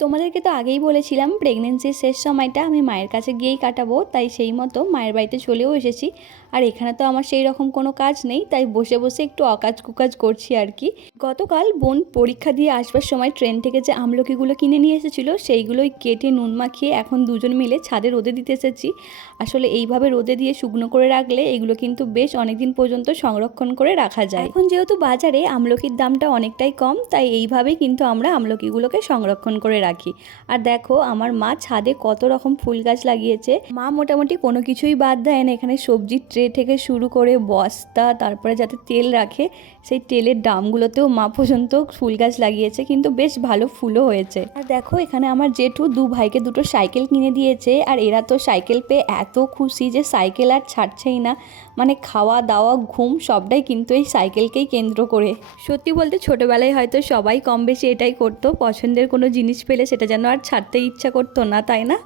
তোমাদেরকে তো আগেই বলেছিলাম প্রেগনেন্সির শেষ সময়টা আমি মায়ের কাছে গিয়েই কাটাবো, তাই সেই মতো মায়ের বাড়িতে চলেও এসেছি। আর এখানে তো আমার সেই রকম কোনো কাজ নেই, তাই বসে বসে একটু অকাজ কুকাজ করছি আর কি। গতকাল বোন পরীক্ষা দিয়ে আসবার সময় ট্রেন থেকে যে আমলকিগুলো কিনে নিয়ে এসেছিলো সেইগুলোই কেটে নুন মাখিয়ে এখন দুজন মিলে ছাদে রোদে দিতে এসেছি। আসলে এইভাবে রোদে দিয়ে শুকনো করে রাখলে এগুলো কিন্তু বেশ অনেকদিন পর্যন্ত সংরক্ষণ করে রাখা যায়। এখন যেহেতু বাজারে আমলকির দামটা অনেকটাই কম, তাই এইভাবেই কিন্তু আমরা আমলকিগুলোকে সংরক্ষণ করে রাখি। আর দেখো আমার মা ছাদে কত রকম ফুল গাছ লাগিয়েছে। মা মোটামুটি কোনো কিছুই বাদ দেয় না, এখানে সবজির ট্রে থেকে শুরু করে বস্তা, তারপরে যাতে তেল রাখে সেই তেলের ড্রামগুলোতেও মা পর্যন্ত ফুল গাছ লাগিয়েছে, কিন্তু বেশ ভালো ফুলও হয়েছে। আর দেখো এখানে আমার জেঠু দু ভাইকে দুটো সাইকেল কিনে দিয়েছে, আর এরা তো সাইকেল পেয়ে এত খুশি যে সাইকেল আর ছাড়ছেই না। মানে খাওয়া দাওয়া ঘুম সবটাই কিন্তু এই সাইকেলকেই কেন্দ্র করে। সত্যি বলতে ছোটোবেলায় হয়তো সবাই কম বেশি এটাই করতো, পছন্দের কোনো জিনিস পেলে সেটা যেন আর ছাড়তে ইচ্ছা করতো না, তাই না?